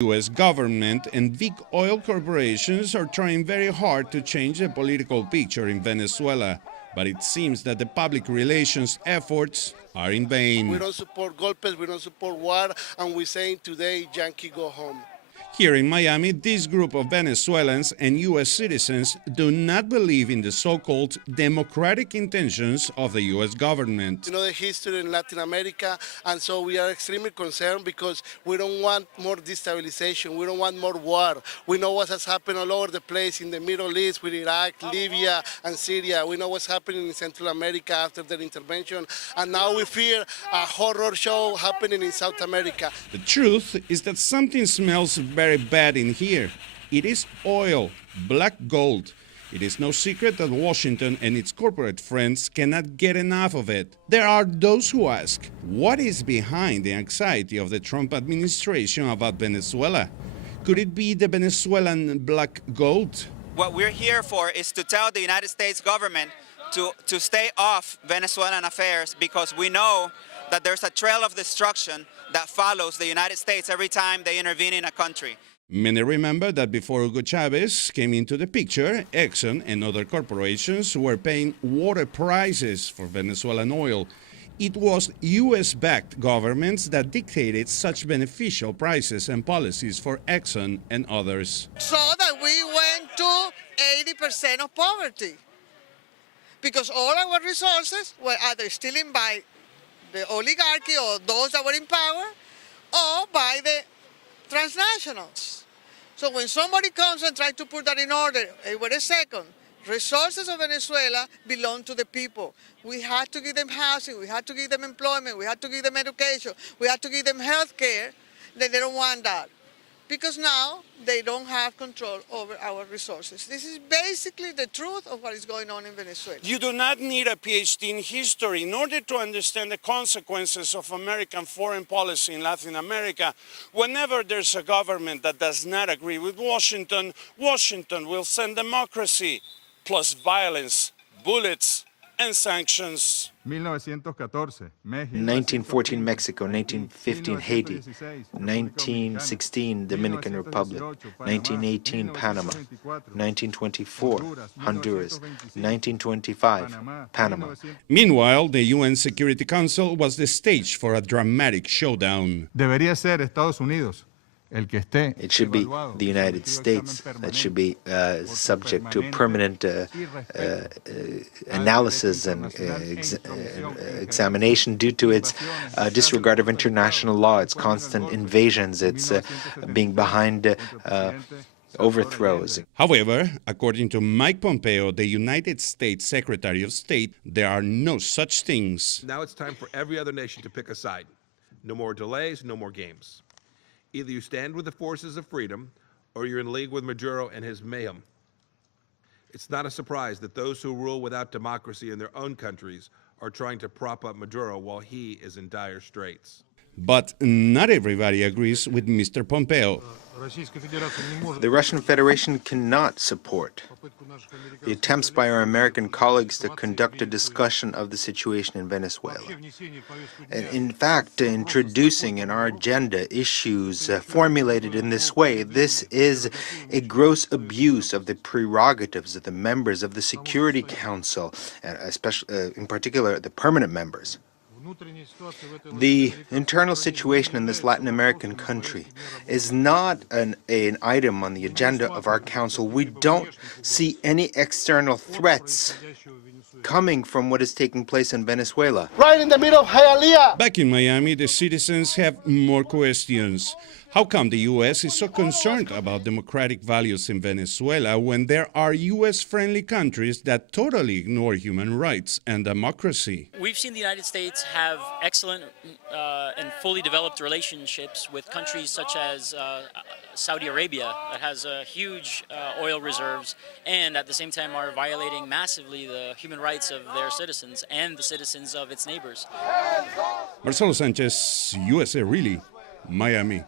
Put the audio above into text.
U.S. government and big oil corporations are trying very hard to change the political picture in Venezuela, but it seems that the public relations efforts are in vain. We don't support golpes, we don't support war, and we're saying today, Yankee, go home. Here in Miami, this group of Venezuelans and U.S. citizens do not believe in the so-called democratic intentions of the U.S. government. You know the history in Latin America, and so we are extremely concerned because we don't want more destabilization, we don't want more war. We know what has happened all over the place in the Middle East with Iraq, Libya, and Syria. We know what's happening in Central America after their intervention, and now we fear a horror show happening in South America. The truth is that something smells very bad in here. It is oil, black gold. It is no secret that Washington and its corporate friends cannot get enough of it. There are those who ask, what is behind the anxiety of the Trump administration about Venezuela? Could it be the Venezuelan black gold? What we're here for is to tell the United States government to stay off Venezuelan affairs, because we know that there's a trail of destruction that follows the United States every time they intervene in a country. Many remember that before Hugo Chavez came into the picture, Exxon and other corporations were paying water prices for Venezuelan oil. It was U.S.-backed governments that dictated such beneficial prices and policies for Exxon and others. So that we went to 80% of poverty, because all our resources were either stolen by the oligarchy or those that were in power, or by the transnationals. So when somebody comes and tries to put that in order, wait a second, resources of Venezuela belong to the people. We had to give them housing, we had to give them employment, we had to give them education, we had to give them health care. They don't want that, because now they don't have control over our resources. This is basically the truth of what is going on in Venezuela. You do not need a PhD in history in order to understand the consequences of American foreign policy in Latin America. Whenever there's a government that does not agree with Washington, Washington will send democracy, plus violence, bullets, and sanctions. 1914 Mexico, 1915 Haiti, 1916 Dominican Republic, 1918 Panama, 1924 Honduras, 1925 Panama. Meanwhile, the UN Security Council was the stage for a dramatic showdown. Debería ser Estados Unidos. It should be the United States that should be subject to permanent analysis and examination due to its disregard of international law, its constant invasions, its being behind overthrows. However, according to Mike Pompeo, the United States Secretary of State, there are no such things. Now it's time for every other nation to pick a side. No more delays, no more games. Either you stand with the forces of freedom, or you're in league with Maduro and his mayhem. It's not a surprise that those who rule without democracy in their own countries are trying to prop up Maduro while he is in dire straits. But not everybody agrees with Mr. Pompeo. The Russian Federation cannot support the attempts by our American colleagues to conduct a discussion of the situation in Venezuela. And in fact, introducing in our agenda issues formulated in this way, this is a gross abuse of the prerogatives of the members of the Security Council, especially, in particular, the permanent members. The internal situation in this Latin American country is not an item on the agenda of our council. We don't see any external threats coming from what is taking place in Venezuela. Right in the middle of Hialeah. Back in Miami, the citizens have more questions. How come the U.S. is so concerned about democratic values in Venezuela when there are U.S.-friendly countries that totally ignore human rights and democracy? We've seen the United States have excellent and fully developed relationships with countries such as Saudi Arabia, that has huge oil reserves, and at the same time are violating massively the human rights of their citizens and the citizens of its neighbors. Marcelo Sanchez, USA Really, Miami.